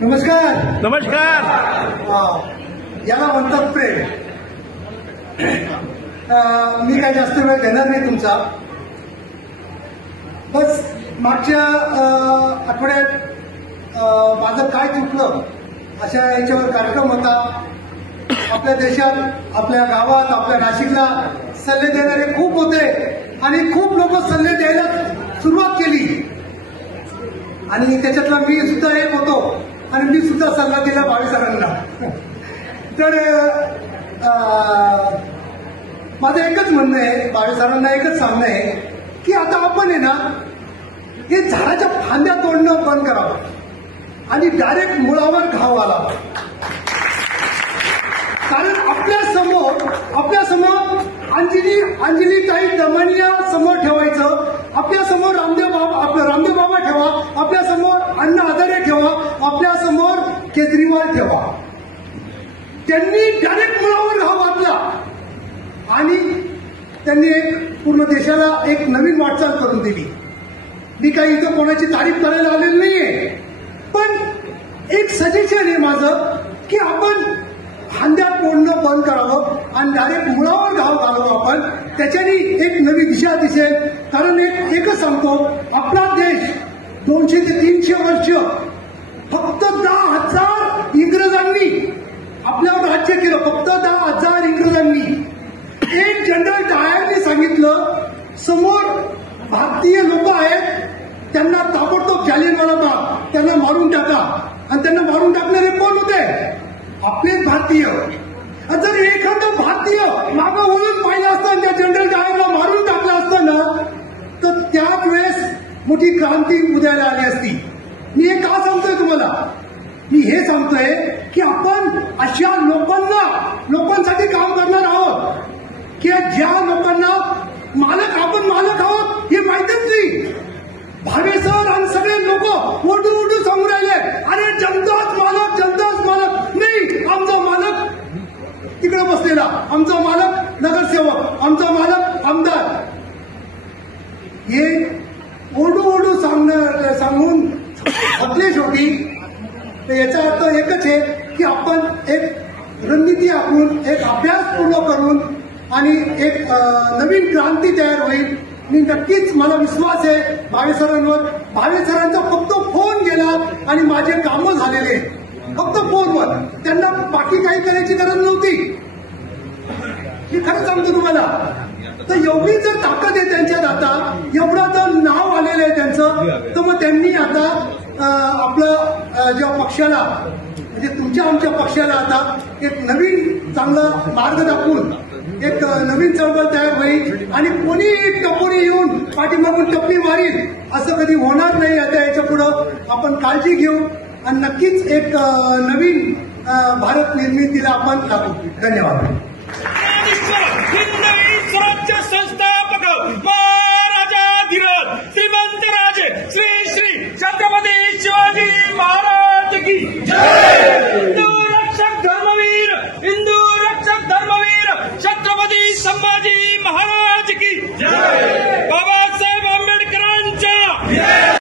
नमस्कार नमस्कार. याला म्हणतात प्रेम. मी काय जास्त वेळ घेणार नाही तुमचा. बस मागच्या आठवड्यात माझं काय चुकलं अशा याच्यावर कार्यक्रम होता. आपल्या देशात, आपल्या गावात, आपल्या नाशिकला सल्ले देणारे खूप होते आणि खूप लोक सल्ले द्यायला सुरुवात केली आणि त्याच्यातला मी सुद्धा एक होतो आणि मी सुद्धा सल्ला दिला भावे सरांना. तर माझं एकच म्हणणं आहे, भावे सरांना एकच सांगणं आहे की आता आपण आहे ना हे झाडाच्या फांद्या तोडणं बंद करावं आणि डायरेक्ट मुळावर घाव घालावा. कारण आपल्या समोर अंजलीताई दमनिया समोर ठेवायचं, आपल्या समोर रामदेव बाबा ठेवा, आपल्या समोर अण्णा हजारे ठेवा, आपल्या समोर केजरीवाल ठेवा. त्यांनी डायरेक्ट मुळावर घाव घातला आणि त्यांनी एक पूर्ण देशाला एक नवीन वाटचाल करून दिली. मी काही इथं कोणाची तारीफ करायला आलेली नाहीये, पण एक सजेशन आहे माझं की आपण फांद्या तोडणं बंद करावं आणि डायरेक्ट मुळावर घाव घालावं आपण. त्याच्याने एक नवी दिशा दिसेल. कारण एकच सांगतो, आपला देश 200 ते 300 वर्ष फक्त 10,000 इंग्रजांनी आपल्यावर राज्य केलं. फक्त 10,000 इंग्रजांनी. एक जनरल डायरने सांगितलं, समोर भारतीय लोक आहेत, त्यांना ताबडतोब जालियनवाला बाग त्यांना मारून टाका. आणि त्यांना मारून टाकणारे कोण होते? आपलेच भारतीय. जर एखादं भारतीय मागं वळून पाहिलं असतं, त्या जनरल डायरला मारून टाकलं असतं ना, तर त्याच वेळेस मोठी क्रांती उदयाला आली असती. मी हे का सांगतोय तुम्हाला? मी हे सांगतोय की आपण अशा लोकांसाठी काम करणार आहोत की ज्या लोकांना आपण मालक आहोत हे माहितीच नाही. भावे सर आणि सगळे लोक ओरडून सांगून राहिले, अरे जनताच मालक नाही. आमचा मालक तिकडे बसलेला, आमचा मालक नगरसेवक, आमचा मालक आमदार. हे ओरडू सांगून थकले शेवटी. तर याचा अर्थ एकच आहे की आपण एक रणनीती आखून, एक अभ्यास पूर्ण करून आणि एक नवीन क्रांती तयार होईल. मी नक्कीच, मला विश्वास आहे भावे सरांवर. भावे सरांचा फक्त फोन गेला आणि माझे कामं झालेले फक्त फोनवर. त्यांना बाकी काही करायची गरज नव्हती. मी खरं सांगतो तुम्हाला. तर एवढी जर ताकद आहे त्यांच्यात आता, एवढं जर नाव आलेलं आहे त्यांचं, तर मग त्यांनी आता आपलं ज्या पक्षाला, म्हणजे तुमच्या आमच्या पक्षाला आता एक नवीन चांगला मार्ग दाखवून एक नवीन चळवळ तयार होईल आणि कोणी टपोरी येऊन पाठीमागून टप्पी मारील असं कधी होणार नाही. आता याच्या पुढं आपण काळजी घेऊ आणि नक्कीच एक नवीन भारत निर्मितीला आपण लागू. धन्यवाद.